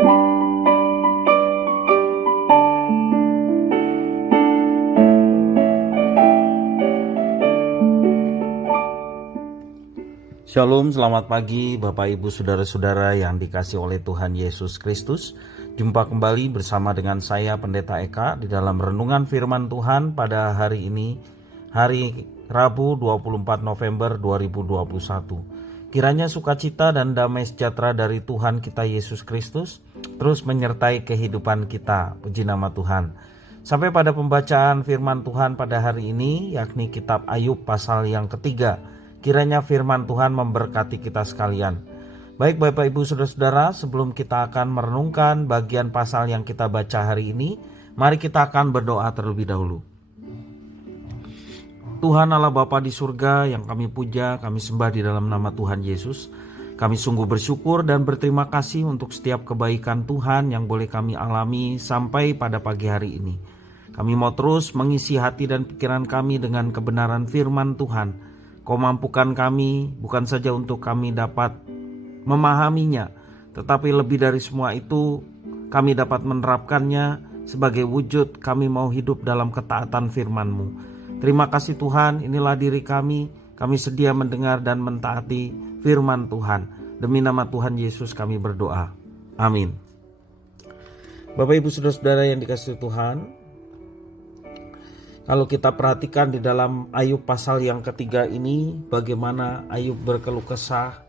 Shalom, selamat pagi Bapak Ibu Saudara-saudara yang dikasihi oleh Tuhan Yesus Kristus. Jumpa kembali bersama dengan saya Pendeta Eka di dalam renungan firman Tuhan pada hari ini, hari Rabu 24 November 2021. Kiranya sukacita dan damai sejahtera dari Tuhan kita Yesus Kristus terus menyertai kehidupan kita. Puji nama Tuhan. Sampai pada pembacaan firman Tuhan pada hari ini, yakni kitab Ayub pasal yang ketiga. Kiranya firman Tuhan memberkati kita sekalian. Baik Bapak Ibu Saudara-saudara, sebelum kita akan merenungkan bagian pasal yang kita baca hari ini, mari kita akan berdoa terlebih dahulu. Tuhan Allah Bapa di surga yang kami puja, kami sembah di dalam nama Tuhan Yesus. Kami sungguh bersyukur dan berterima kasih untuk setiap kebaikan Tuhan yang boleh kami alami sampai pada pagi hari ini. Kami mau terus mengisi hati dan pikiran kami dengan kebenaran firman Tuhan. Kau mampukan kami bukan saja untuk kami dapat memahaminya, tetapi lebih dari semua itu kami dapat menerapkannya sebagai wujud kami mau hidup dalam ketaatan firman-Mu. Terima kasih Tuhan, inilah diri kami sedia mendengar dan mentaati firman Tuhan. Demi nama Tuhan Yesus kami berdoa. Amin. Bapak Ibu Saudara-saudara yang dikasihi Tuhan, kalau kita perhatikan di dalam Ayub pasal yang ketiga ini, bagaimana Ayub berkeluh kesah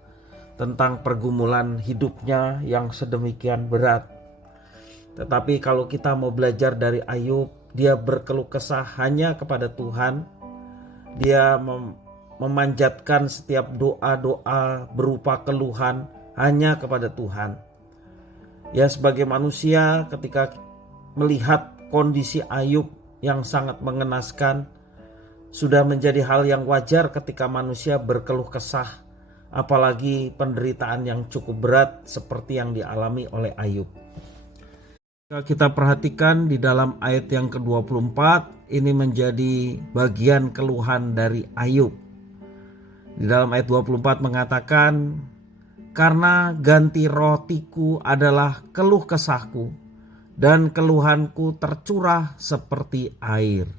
tentang pergumulan hidupnya yang sedemikian berat. Tetapi kalau kita mau belajar dari Ayub, dia berkeluh kesah hanya kepada Tuhan. Dia memanjatkan setiap doa-doa berupa keluhan hanya kepada Tuhan. Ya, sebagai manusia ketika melihat kondisi Ayub yang sangat mengenaskan, sudah menjadi hal yang wajar ketika manusia berkeluh kesah, apalagi penderitaan yang cukup berat seperti yang dialami oleh Ayub. Kita perhatikan di dalam ayat yang ke-24, ini menjadi bagian keluhan dari Ayub. Di dalam ayat 24 mengatakan, "Karena ganti rotiku adalah keluh kesahku, dan keluhanku tercurah seperti air."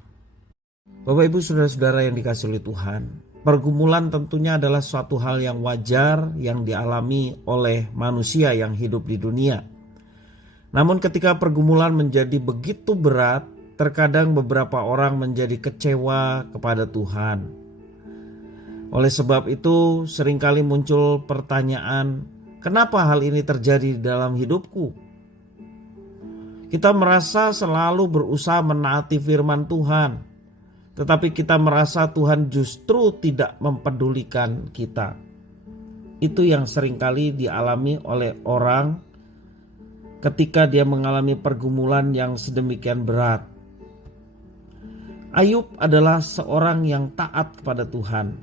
Bapak Ibu Saudara-saudara yang dikasihi oleh Tuhan, pergumulan tentunya adalah suatu hal yang wajar yang dialami oleh manusia yang hidup di dunia. Namun ketika pergumulan menjadi begitu berat, terkadang beberapa orang menjadi kecewa kepada Tuhan. Oleh sebab itu seringkali muncul pertanyaan, kenapa hal ini terjadi dalam hidupku? Kita merasa selalu berusaha menaati firman Tuhan, tetapi kita merasa Tuhan justru tidak mempedulikan kita. Itu yang seringkali dialami oleh orang ketika dia mengalami pergumulan yang sedemikian berat. Ayub adalah seorang yang taat kepada Tuhan.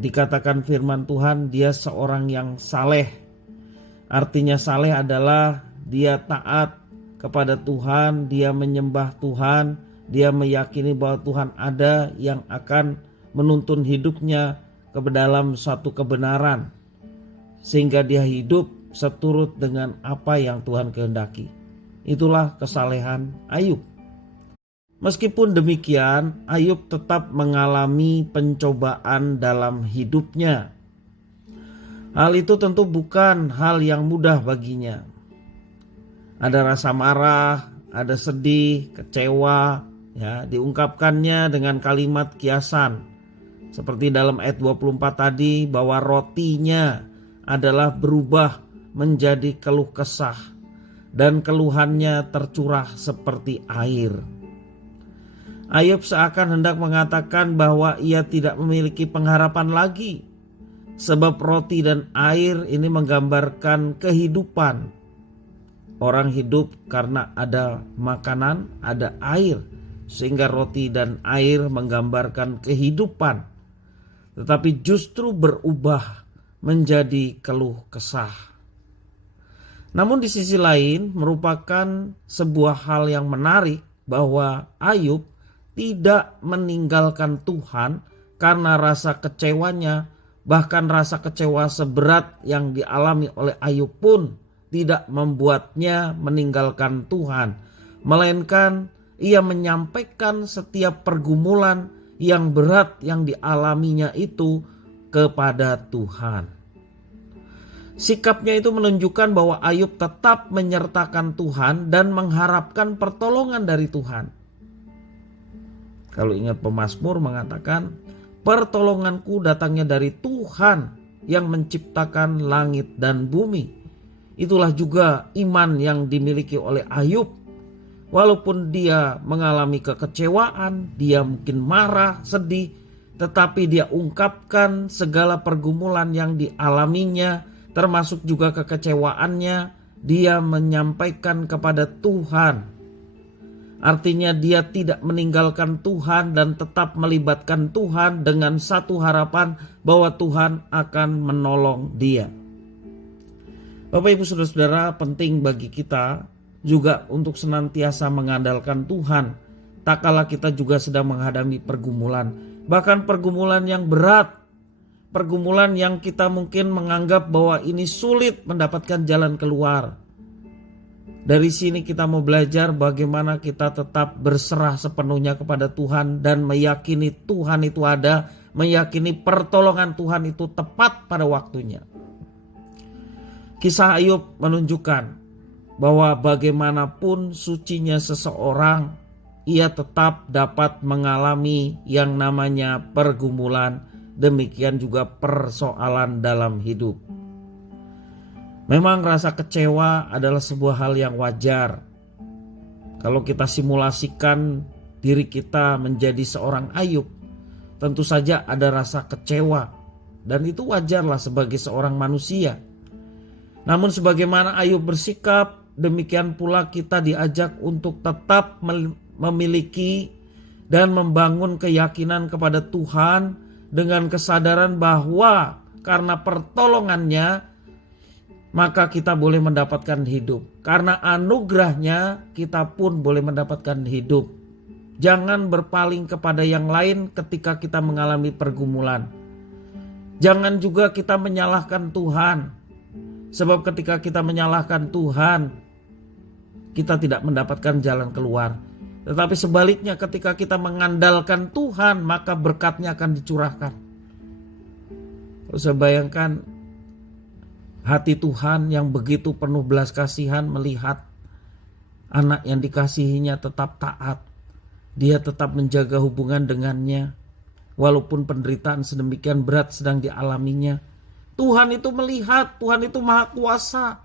Dikatakan firman Tuhan, dia seorang yang saleh. Artinya saleh adalah dia taat kepada Tuhan, dia menyembah Tuhan, dia meyakini bahwa Tuhan ada yang akan menuntun hidupnya ke dalam suatu kebenaran, sehingga dia hidup seturut dengan apa yang Tuhan kehendaki. Itulah kesalehan Ayub. Meskipun demikian, Ayub tetap mengalami pencobaan dalam hidupnya. Hal itu tentu bukan hal yang mudah baginya. Ada rasa marah, ada sedih, kecewa, ya, diungkapkannya dengan kalimat kiasan. Seperti dalam ayat 24 tadi, bahwa rotinya adalah berubah menjadi keluh kesah dan keluhannya tercurah seperti air. Ayub seakan hendak mengatakan bahwa ia tidak memiliki pengharapan lagi, sebab roti dan air ini menggambarkan kehidupan. Orang hidup karena ada makanan, ada air, sehingga roti dan air menggambarkan kehidupan. Tetapi justru berubah menjadi keluh kesah. Namun di sisi lain merupakan sebuah hal yang menarik bahwa Ayub tidak meninggalkan Tuhan karena rasa kecewanya, bahkan rasa kecewa seberat yang dialami oleh Ayub pun tidak membuatnya meninggalkan Tuhan, melainkan ia menyampaikan setiap pergumulan yang berat yang dialaminya itu kepada Tuhan. Sikapnya itu menunjukkan bahwa Ayub tetap menyertakan Tuhan dan mengharapkan pertolongan dari Tuhan. Kalau ingat pemazmur mengatakan, pertolonganku datangnya dari Tuhan yang menciptakan langit dan bumi. Itulah juga iman yang dimiliki oleh Ayub. Walaupun dia mengalami kekecewaan, dia mungkin marah, sedih, tetapi dia ungkapkan segala pergumulan yang dialaminya, termasuk juga kekecewaannya, dia menyampaikan kepada Tuhan. Artinya dia tidak meninggalkan Tuhan dan tetap melibatkan Tuhan dengan satu harapan bahwa Tuhan akan menolong dia. Bapak Ibu Saudara-saudara, penting bagi kita juga untuk senantiasa mengandalkan Tuhan. Tak kala kita juga sedang menghadapi pergumulan, bahkan pergumulan yang berat, pergumulan yang kita mungkin menganggap bahwa ini sulit mendapatkan jalan keluar. Dari sini kita mau belajar bagaimana kita tetap berserah sepenuhnya kepada Tuhan dan meyakini Tuhan itu ada, meyakini pertolongan Tuhan itu tepat pada waktunya. Kisah Ayub menunjukkan bahwa bagaimanapun sucinya seseorang, ia tetap dapat mengalami yang namanya pergumulan, demikian juga persoalan dalam hidup. Memang rasa kecewa adalah sebuah hal yang wajar. Kalau kita simulasikan diri kita menjadi seorang Ayub, tentu saja ada rasa kecewa. Dan itu wajarlah sebagai seorang manusia. Namun sebagaimana Ayub bersikap, demikian pula kita diajak untuk tetap memiliki dan membangun keyakinan kepada Tuhan dengan kesadaran bahwa karena pertolongannya maka kita boleh mendapatkan hidup. Karena anugerahnya kita pun boleh mendapatkan hidup. Jangan berpaling kepada yang lain ketika kita mengalami pergumulan. Jangan juga kita menyalahkan Tuhan. Sebab ketika kita menyalahkan Tuhan, kita tidak mendapatkan jalan keluar. Tetapi sebaliknya ketika kita mengandalkan Tuhan, maka berkatnya akan dicurahkan. Kalau saya bayangkan hati Tuhan yang begitu penuh belas kasihan melihat anak yang dikasihinya tetap taat. Dia tetap menjaga hubungan dengannya. Walaupun penderitaan sedemikian berat sedang dialaminya. Tuhan itu melihat, Tuhan itu maha kuasa.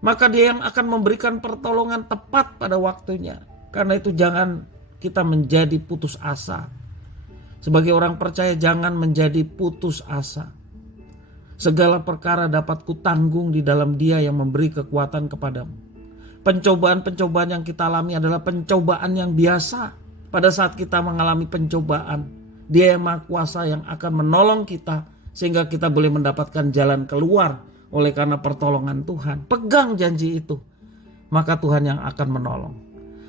Maka dia yang akan memberikan pertolongan tepat pada waktunya. Karena itu jangan kita menjadi putus asa. Sebagai orang percaya jangan menjadi putus asa. Segala perkara dapat kutanggung di dalam Dia yang memberi kekuatan kepadamu. Pencobaan-pencobaan yang kita alami adalah pencobaan yang biasa. Pada saat kita mengalami pencobaan, Dia yang Maha Kuasa yang akan menolong kita sehingga kita boleh mendapatkan jalan keluar oleh karena pertolongan Tuhan. Pegang janji itu, maka Tuhan yang akan menolong.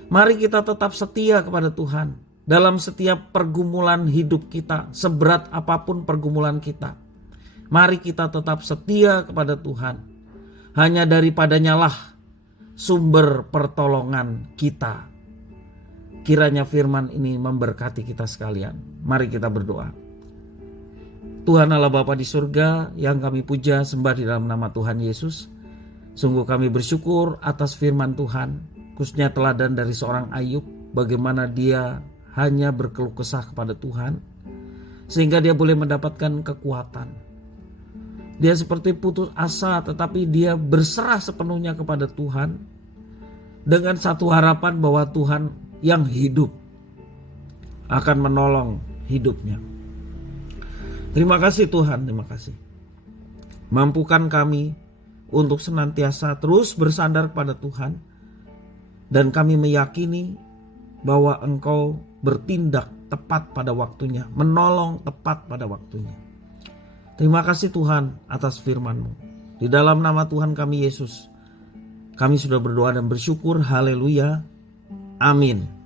Mari kita tetap setia kepada Tuhan dalam setiap pergumulan hidup kita, seberat apapun pergumulan kita. Mari kita tetap setia kepada Tuhan. Hanya daripadanya lah sumber pertolongan kita. Kiranya firman ini memberkati kita sekalian. Mari kita berdoa. Tuhan Allah Bapa di surga yang kami puja sembah di dalam nama Tuhan Yesus. Sungguh kami bersyukur atas firman Tuhan. Khususnya teladan dari seorang Ayub. Bagaimana dia hanya berkeluh kesah kepada Tuhan. Sehingga dia boleh mendapatkan kekuatan. Dia seperti putus asa tetapi dia berserah sepenuhnya kepada Tuhan. Dengan satu harapan bahwa Tuhan yang hidup akan menolong hidupnya. Terima kasih Tuhan, terima kasih. Mampukan kami untuk senantiasa terus bersandar kepada Tuhan. Dan kami meyakini bahwa Engkau bertindak tepat pada waktunya. Menolong tepat pada waktunya. Terima kasih Tuhan atas firman-Mu. Di dalam nama Tuhan kami Yesus, kami sudah berdoa dan bersyukur. Haleluya. Amin.